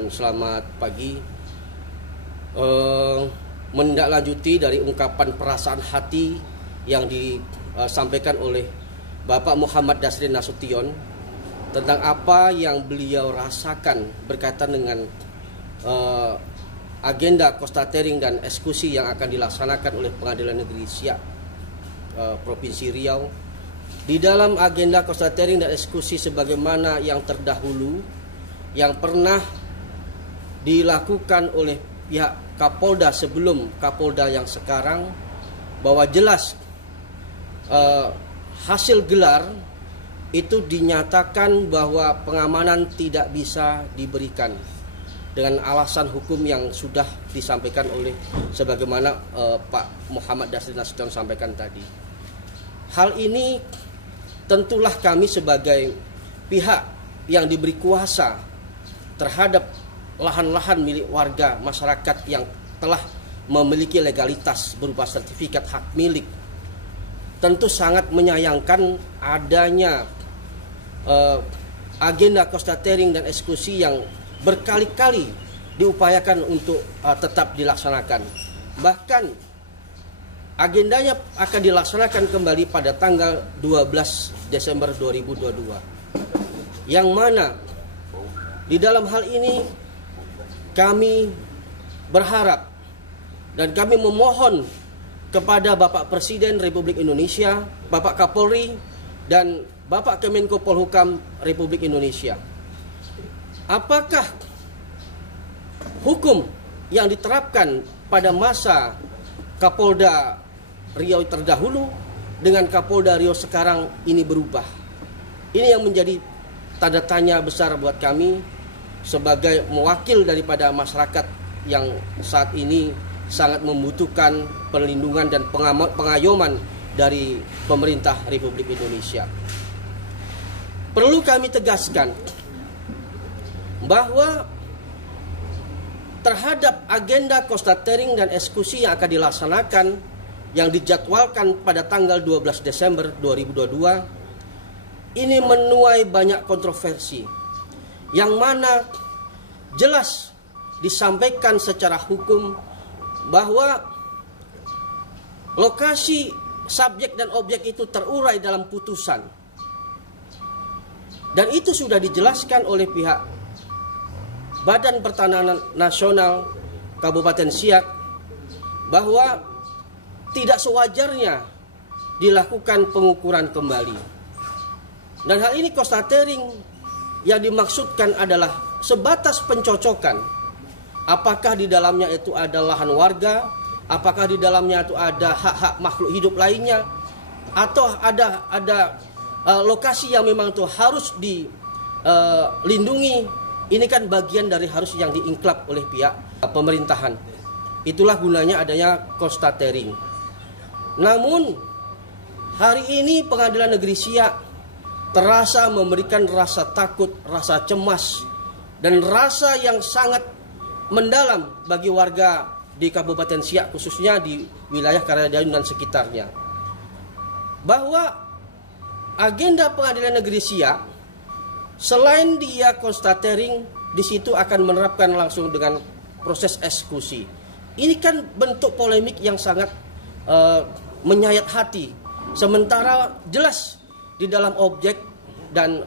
dan selamat pagi. Menindaklanjuti dari ungkapan perasaan hati yang disampaikan oleh Bapak Muhammad Dasrin Nasution tentang apa yang beliau rasakan berkaitan dengan agenda konstatering dan eksekusi yang akan dilaksanakan oleh Pengadilan Negeri Siak Provinsi Riau. Di dalam agenda konstatering dan eksekusi sebagaimana yang terdahulu yang pernah dilakukan oleh pihak Kapolda sebelum Kapolda yang sekarang, bahwa jelas hasil gelar itu dinyatakan bahwa pengamanan tidak bisa diberikan dengan alasan hukum yang sudah disampaikan oleh sebagaimana Pak Muhammad Dasrin Nasution sampaikan tadi. Hal ini tentulah kami sebagai pihak yang diberi kuasa terhadap lahan-lahan milik warga masyarakat yang telah memiliki legalitas berupa sertifikat hak milik, tentu sangat menyayangkan adanya agenda konstatering dan eksekusi yang berkali-kali diupayakan untuk tetap dilaksanakan. Bahkan agendanya akan dilaksanakan kembali pada tanggal 12 Desember 2022. Yang mana di dalam hal ini kami berharap dan kami memohon kepada Bapak Presiden Republik Indonesia, Bapak Kapolri, dan Bapak Kemenko Polhukam Republik Indonesia. Apakah hukum yang diterapkan pada masa Kapolda Riau terdahulu dengan Kapolda Riau sekarang ini berubah? Ini yang menjadi tanda tanya besar buat kami sebagai mewakil daripada masyarakat yang saat ini sangat membutuhkan perlindungan dan pengayoman dari pemerintah Republik Indonesia. Perlu kami tegaskan bahwa terhadap agenda konstatering dan eksekusi yang akan dilaksanakan yang dijadwalkan pada tanggal 12 Desember 2022 ini menuai banyak kontroversi, yang mana jelas disampaikan secara hukum bahwa lokasi, subjek dan objek itu terurai dalam putusan. Dan itu sudah dijelaskan oleh pihak Badan Pertanahan Nasional Kabupaten Siak bahwa tidak sewajarnya dilakukan pengukuran kembali. Dan hal ini konstatering yang dimaksudkan adalah sebatas pencocokan. Apakah di dalamnya itu ada lahan warga, apakah di dalamnya itu ada hak-hak makhluk hidup lainnya, atau ada lokasi yang memang itu harus dilindungi. Ini kan bagian dari harus yang diinklap oleh pihak pemerintahan. Itulah gunanya adanya konstatering. Namun hari ini Pengadilan Negeri Siak terasa memberikan rasa takut, rasa cemas, dan rasa yang sangat mendalam bagi warga di Kabupaten Siak, khususnya di wilayah Karadayun dan sekitarnya. Bahwa agenda Pengadilan Negeri Siak, selain dia konstatering, di situ akan menerapkan langsung dengan proses eksekusi. Ini kan bentuk polemik yang sangat menyayat hati. Sementara jelas di dalam objek dan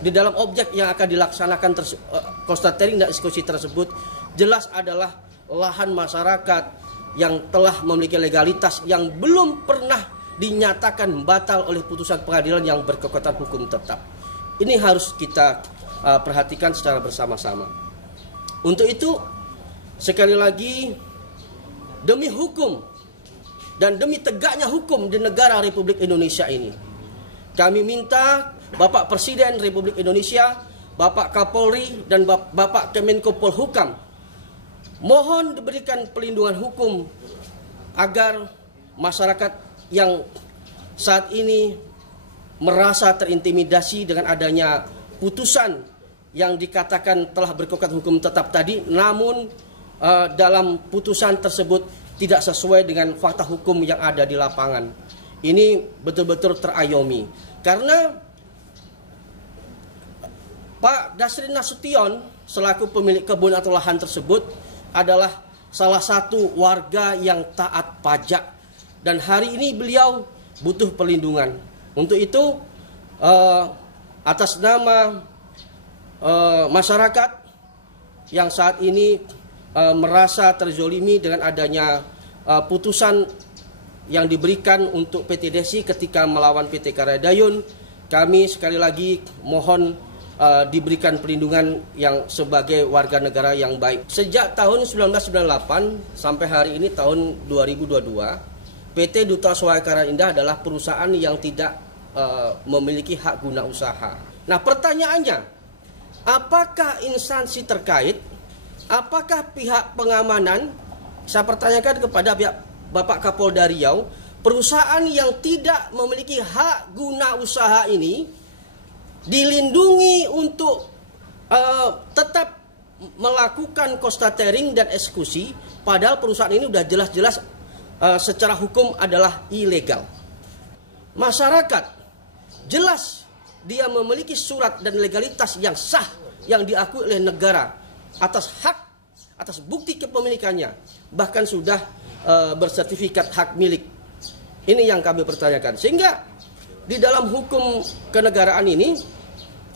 di dalam objek yang akan dilaksanakan konstatering dan eksekusi tersebut jelas adalah lahan masyarakat yang telah memiliki legalitas yang belum pernah dinyatakan batal oleh putusan pengadilan yang berkekuatan hukum tetap. Ini harus kita perhatikan secara bersama-sama. Untuk itu sekali lagi, demi hukum dan demi tegaknya hukum di negara Republik Indonesia ini, kami minta Bapak Presiden Republik Indonesia, Bapak Kapolri, dan Bapak Kemenko Polhukam mohon diberikan perlindungan hukum agar masyarakat yang saat ini merasa terintimidasi dengan adanya putusan yang dikatakan telah berkekuatan hukum tetap tadi, namun dalam putusan tersebut tidak sesuai dengan fakta hukum yang ada di lapangan. Ini betul-betul terayomi. Karena Pak Dasrin Nasution selaku pemilik kebun atau lahan tersebut adalah salah satu warga yang taat pajak dan hari ini beliau butuh perlindungan. Untuk itu atas nama masyarakat yang saat ini merasa terzolimi dengan adanya putusan yang diberikan untuk PT DESI ketika melawan PT Karya Dayun, kami sekali lagi mohon diberikan perlindungan yang sebagai warga negara yang baik. Sejak tahun 1998 sampai hari ini tahun 2022, PT Duta Swaya Karya Indah adalah perusahaan yang tidak memiliki hak guna usaha. Nah, pertanyaannya, apakah instansi terkait, apakah pihak pengamanan, saya pertanyakan kepada pihak Bapak Kapolda Riau, perusahaan yang tidak memiliki hak guna usaha ini dilindungi untuk tetap melakukan cost catering dan eksekusi, padahal perusahaan ini sudah jelas-jelas secara hukum adalah ilegal. Masyarakat jelas dia memiliki surat dan legalitas yang sah yang diakui oleh negara atas hak, atas bukti kepemilikannya, bahkan sudah bersertifikat hak milik. Ini yang kami pertanyakan. Sehingga di dalam hukum kenegaraan ini,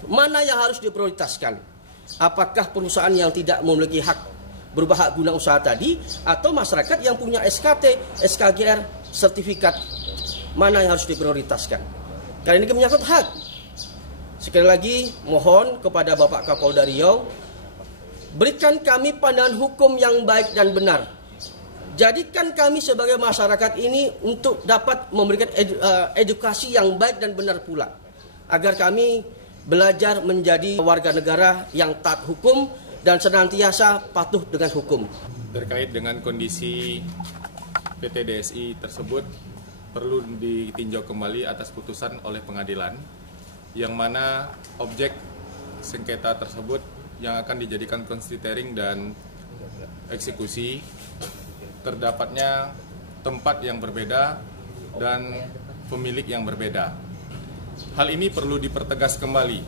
mana yang harus diprioritaskan? Apakah perusahaan yang tidak memiliki hak berupa hak guna usaha tadi, atau masyarakat yang punya SKT, SKGR, sertifikat? Mana yang harus diprioritaskan? Karena ini menyangkut hak. Sekali lagi mohon kepada Bapak Kapolda Riau, berikan kami pandangan hukum yang baik dan benar. Jadikan kami sebagai masyarakat ini untuk dapat memberikan edukasi yang baik dan benar pula, agar kami belajar menjadi warga negara yang taat hukum dan senantiasa patuh dengan hukum. Terkait dengan kondisi PT DSI tersebut, perlu ditinjau kembali atas putusan oleh pengadilan, yang mana objek sengketa tersebut yang akan dijadikan constituting dan eksekusi terdapatnya tempat yang berbeda dan pemilik yang berbeda. Hal ini perlu dipertegas kembali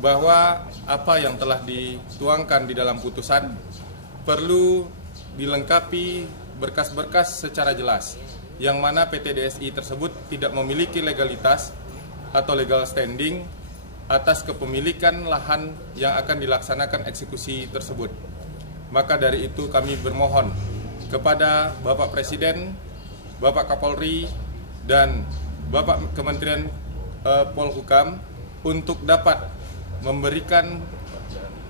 bahwa apa yang telah dituangkan di dalam putusan perlu dilengkapi berkas-berkas secara jelas, yang mana PT DSI tersebut tidak memiliki legalitas atau legal standing atas kepemilikan lahan yang akan dilaksanakan eksekusi tersebut. Maka dari itu kami bermohon kepada Bapak Presiden, Bapak Kapolri, dan Bapak Kementerian Polhukam untuk dapat memberikan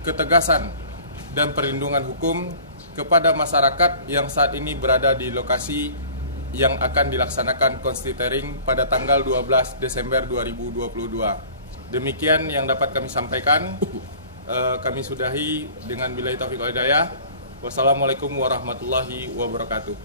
ketegasan dan perlindungan hukum kepada masyarakat yang saat ini berada di lokasi yang akan dilaksanakan constituting pada tanggal 12 Desember 2022. Demikian yang dapat kami sampaikan. Kami sudahi dengan billahi taufiq wal hidayah. Wassalamualaikum warahmatullahi wabarakatuh.